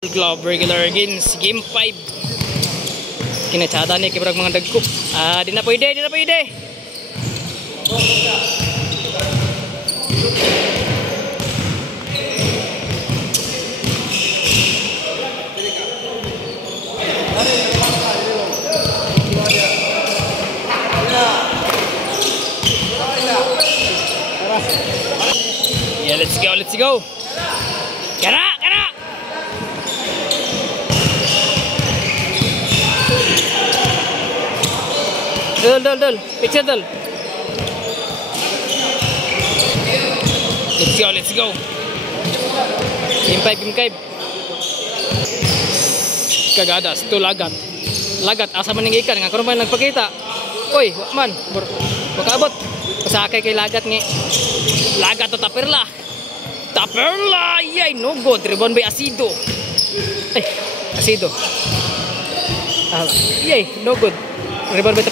Club regular against game 5. Kinachada ni kibrag mga dagko. Di na pwede, di na pwede. Yeah, let's go, let's go. Kara! Dul. Picture dul. Let's go. Game 5. Kagadas, to lagat. Lagat, asa man ning ikan nga karon pa nagpakita. Oy, wa man. Makaabot. Pasakay kay lagat ni. Lagat to taperla. Taperla, yay no good. Rebound by Asido. Asido. Yay, no good. Rebound by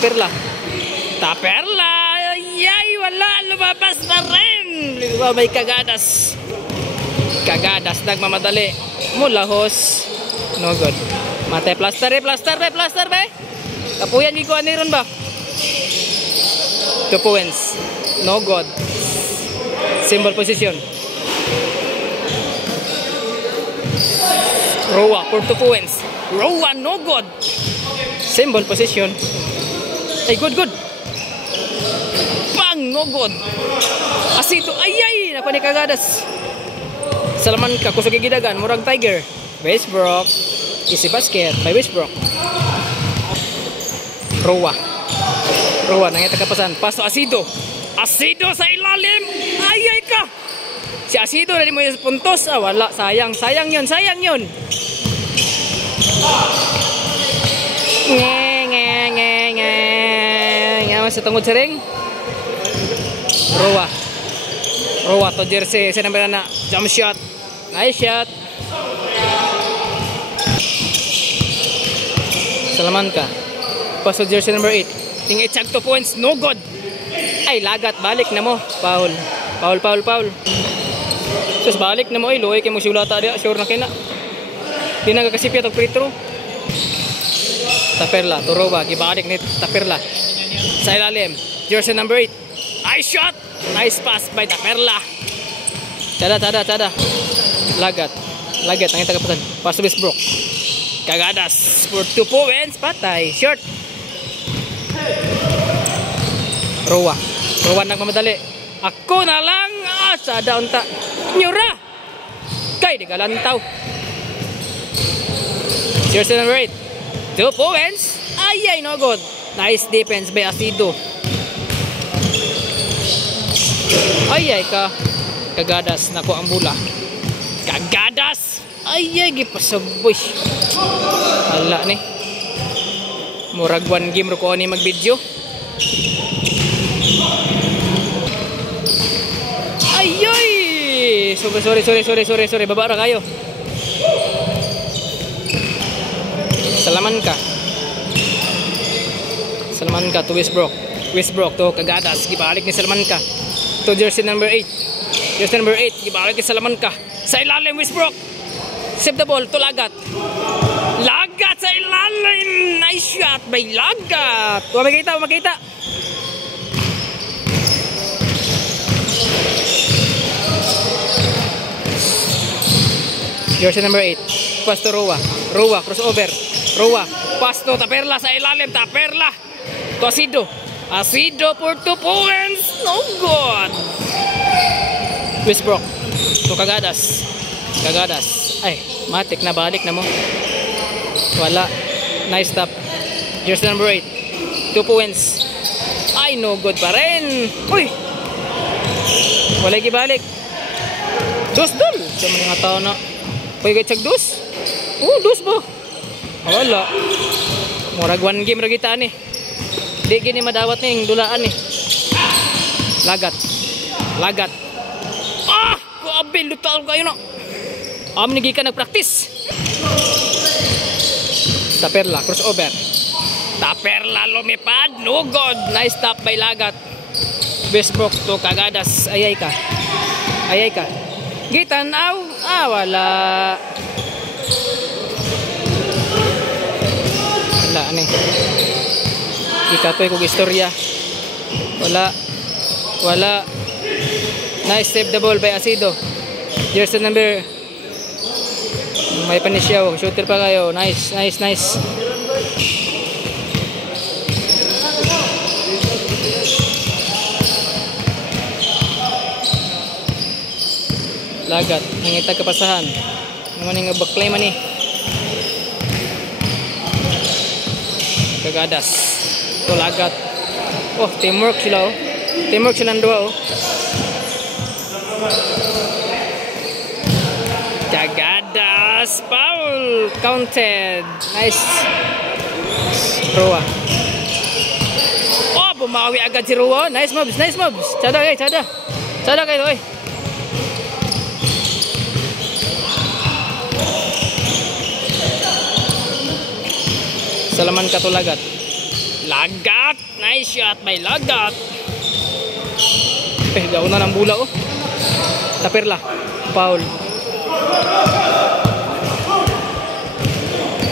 Taperla, yay, wala, lumabas na rin. May kagadas nagmamadali mulahos, no good. Mate plaster be kapuyan gikuan ni ron ba 2 points, no good. Symbol position Roa for 2 points. Roa, no good. Symbol position. Good. Bang, no good. Asito, ayay, nakuha ni kagadas. Salaman ka, kusog gidagan, murag Tiger. Westbrook, easy basket by Westbrook. Roa, nangita kapasan. Paso Asido sa ilalim. Ayay ka. Si Asido na di mo yung puntos. Wala, sayang yun. Sa tungod sa ring. Roa to jersey sa number na jump shot. Nice shot. Salaman ka. Paso jersey number 8. Ting itchag 2 points, no good. Ay lagat, balik na mo. Foul. Sus balik na mo luoy kay mo sulata dia, sure na kina. Di na kakasipya tog free throw. Taperla, to Roa, gibalik ni Taperla. Sa ilalim, jersey number 8. Nice shot. Nice pass by Taperla. Tada. Lagat ang itagapasan. Pass to Westbrook. Kagadas for 2 points. Patay. Short. Roa nagmamadali. Ako na lang. Sa down ta. Nyura. Kay di galantaw. Jersey number 8. 2 points. Ayay, no good. Nice defense by Asido. Ayay ka. Kagadas nako ang bula. Kagadas. Ayay gipasaboy. Hala ni. Murag 1 game ro ko ni mag-video. Ayay. Sorry. Baba ra kayo. Salaman ka to Westbrook to Kagadas, gibalik ni Salaman ka to jersey number 8 gibalik ni Salaman ka sa ilalim. Westbrook save the ball to Lagat sa ilalim. Nice shot by Lagat. Makita jersey number 8 pass to Roa crossover. Roa pass to Taperla sa ilalim. Taperla to Asido for 2 points, no good. Westbrook to Kagadas. Ay matik na, balik na mo. Wala. Nice stop. Jersey number 8 2 points. Ay no good pa rin. Uy wala gibalik. Dos sa mga tao na pwede check dos. Dos ba? Wala. Murag 1 game ra kita ni. Di gini madawat ning dulaan ni. Lagat. Ko abil lutal kayo na. Ni gikan nagpractice. Taperla crossover. Taperla lumipad, no good. Nice stop by Lagat. Westbrook to Kagadas. Ayay ka. Gitanaw. Wala. Ikatoy kong istorya. Wala. Wala. Nice save the ball by Asido. Jersey number. May panisyaw. Shooter pa kayo. Nice, nice, nice. Lagat. Nangitag kapasahan. Naman yung backplay man eh. Kagadas. Ito lagat. Oh, teamwork sila oh. Teamwork silang dua oh. Kagadas. Foul. Counted. Nice. Roa. Oh, bumawi agad si Roa. Nice moves. Nice moves. Cada kayo. Cada. Cada kayo eh. Salaman ka to lagat. Lagat. Nice shot by lagat. Gauna ng bula oh. Taperla. Foul.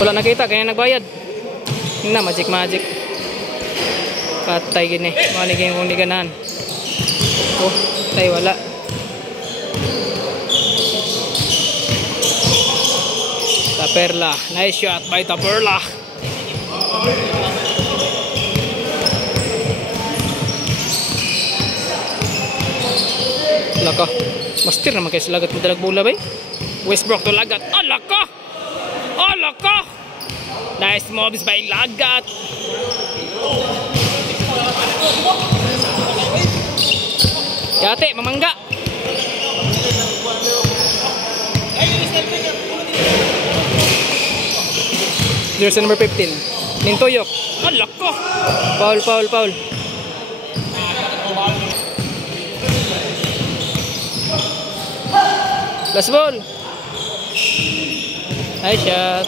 Wala nakita kaya nagbayad. Na magic magic. Patay gini. Manigin kung di ganahan. Oh, tay wala. Taperla. Nice shot by Taperla. Laka. Master naman kayo sa lagat mo dalag bola ba eh? Westbrook to lagat. Alaka! Alaka! Nice moves by lagat. Yate, mamangga. Jersey number 15. Nintoyok. Alaka! Foul, foul, foul. Last ball. Nice shot.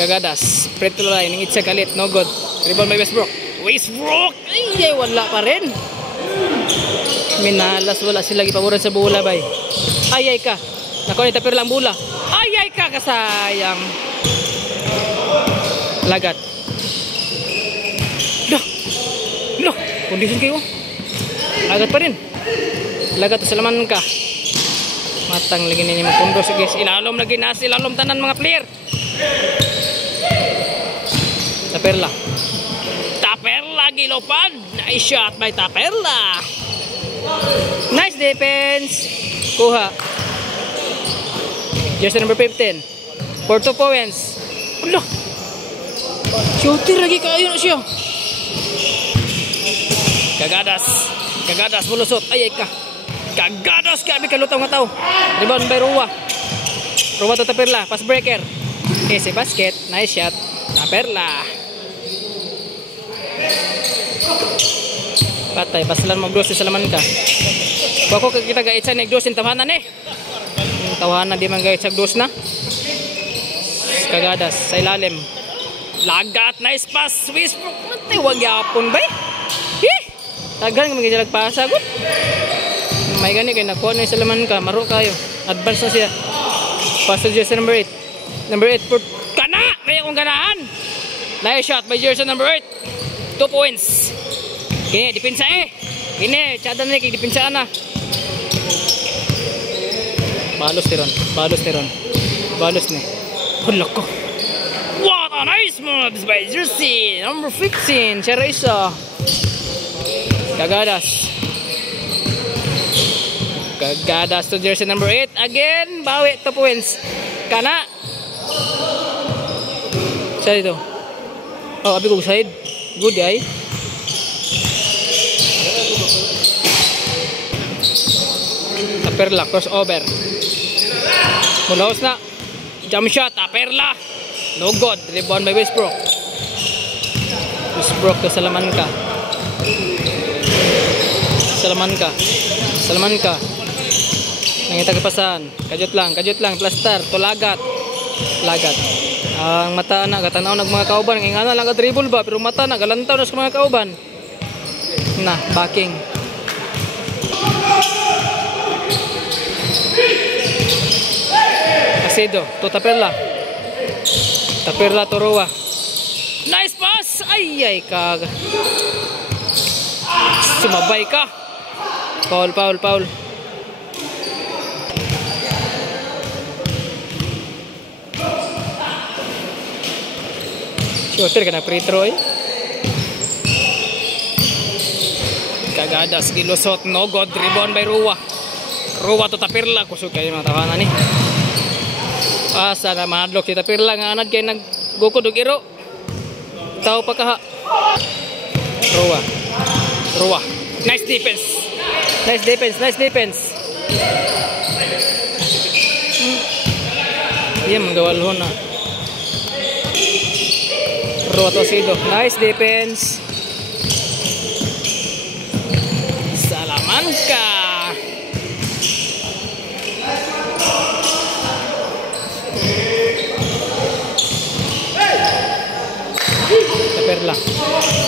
Kagadas. Free to line. Itsa kalit. No good. Rebound by Westbrook. Westbrook! Ay, wala pa rin. Minalas. Wala sila gipaboran sa bola bay. Ay ka. Nakuha ni tapir lang bola. Ay ka. Kasayang. Lagat. Dah. Loh. Kondisyon kayo. Lagat pa rin. Lagat sa laman ka. Matang lagi ninyo magpundo. Sige, ilalom lagi na. Ilalom tanan mga player. Taperla. Taperla gilopad. Nice shot by Taperla. Nice defense. Kuha. Jersey number 15. For 2 points. Ulo. Shooter lagi kayo na siya. Kagadas. Kagadas mulusot. Ay ka. Kagadas ka. Abi kalutaw nga tao. Rebound by Roa. Roa to Taperla. Pass breaker. Easy basket. Nice shot. Taperla. Patay. Pasalan mo gross sa laman ka. Bako kita gait sa negdos in tawanan eh. Tawanan di man gait sa dos na. Kagadas sa ilalim. Lagat. Nice pass. Westbrook. Matay. Wag yapon ba eh. Tagal nga magiging pasagot. May gani kayo nakuha na yung salaman ka. Maro kayo. Advance na siya. Pass to jersey number 8. Number 8 for kana! May akong ganahan. Nice shot by jersey number 8. 2 points. Kini, dipinsa eh. Kini, tsada na kaya dipinsa na. Balos ni Ron. Balos ni Ron. Balos ni. Hulak ko. What a nice moves by jersey number 15. Cherisa. Kagadas. Kagadas to jersey number 8. Again, bawi 2 points. Kana. Saan ito? Oh, abi kong side. Good ay. Taperla, crossover. Mulaos na. Jump shot, Taperla. No good. Rebound by Westbrook. Westbrook to Salaman ka. Salaman ka. Salaman ka. Nangita kapasan. Kajut lang. Plaster. To lagat. Lagat. Ang mata na. Katanaw ng mga kauban. Ang ingana lang ka-dribble ba. Pero mata na. Galantaw na sa mga kauban. Na. Backing. Asido. To Taperla. Taperla to Roa. Nice pass. Ay kag. Sumabay ka. Foul. Shooter ka na free throw eh. Kagadas gilusot, no good. Rebound by Rua. Rua to Tapirla. Kusog kayo mga tawanan eh. Asa na mahadlok si Tapirla nga anad kay naggukod og iro. Tao pa kaha. Rua. Nice defense. Iya manggawalhon na. Rua to sido. Nice defense. Salamanca.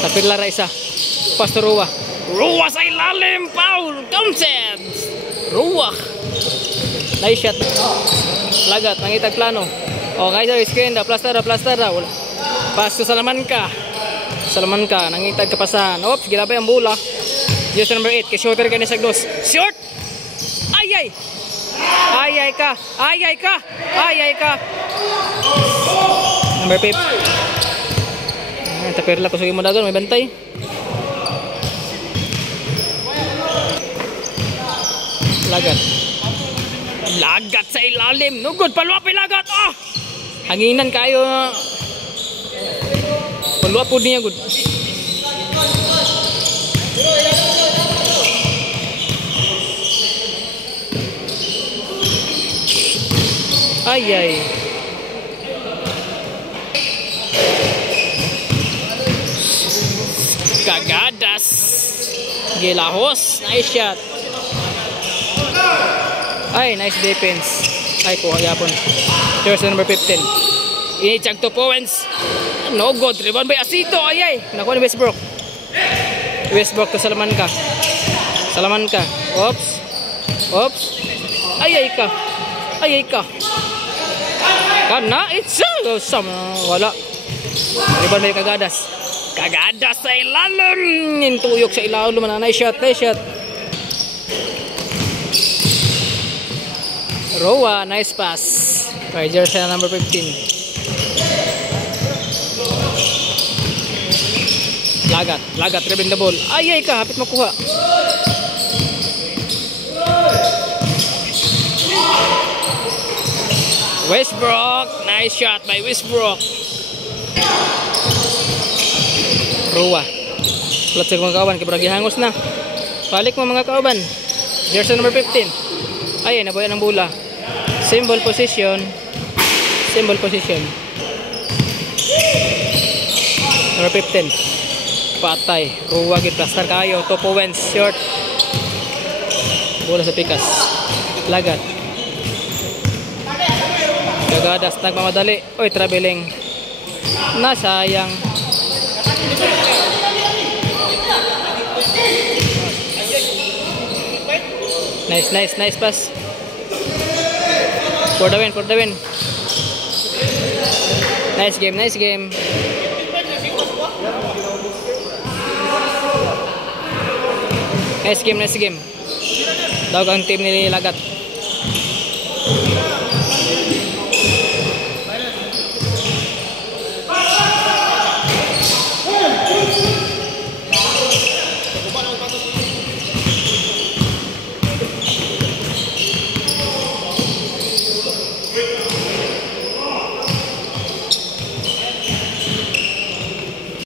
Tapirla Raisa. Pass to Rua sa ilalim. Foul. Counted. Rua. Nice shot. Lagat. Nangitag plano. O guys, screen da. Plaster da. Pass to Salamanca. Nangitag kapasan. Oops. Gilabay ang bola. Just number 8. Kay-shooter ka ni Sagdos. Short. Ay ka. Number 5. Tapirla kusugin mo dagan, may bantay. Lagat sa ilalim. No good, paluap ay lagat. Hanginan kayo. Paluap po niya good. Ay. Kagadas. Gilahos. Nice shot. Ay, nice defense. Ay, kuha yapon. Jersey number 15. Inichag to Powens. No good. Rebound by Asito. Ay. Nakuha ni Westbrook to Salamanca. Oops. Ay ka. Kana, it's wala. Rebound by Kagadas sa ilalim. Nintuyok sa ilalim. Nice shot. Roa, nice pass. By jersey number 15. Lagat, dribbling the ball. Ay ka, hapit makuha. Westbrook, nice shot by Westbrook. Roa. Plat sa mga kauban, kibragi hangos na. Balik mo mga kauban. Jersey number 15. Ay, nabuyan ang bola. Symbol position. Number 15. Patay. Ruwa gid plaster kayo. Topo Wens short. Bola sa pikas. Lagat. Kagadas nagmamadali. Oy, traveling. Nasayang. Nice pass. For the win. Nice game. Nice game. Daw ang team ni Lagat.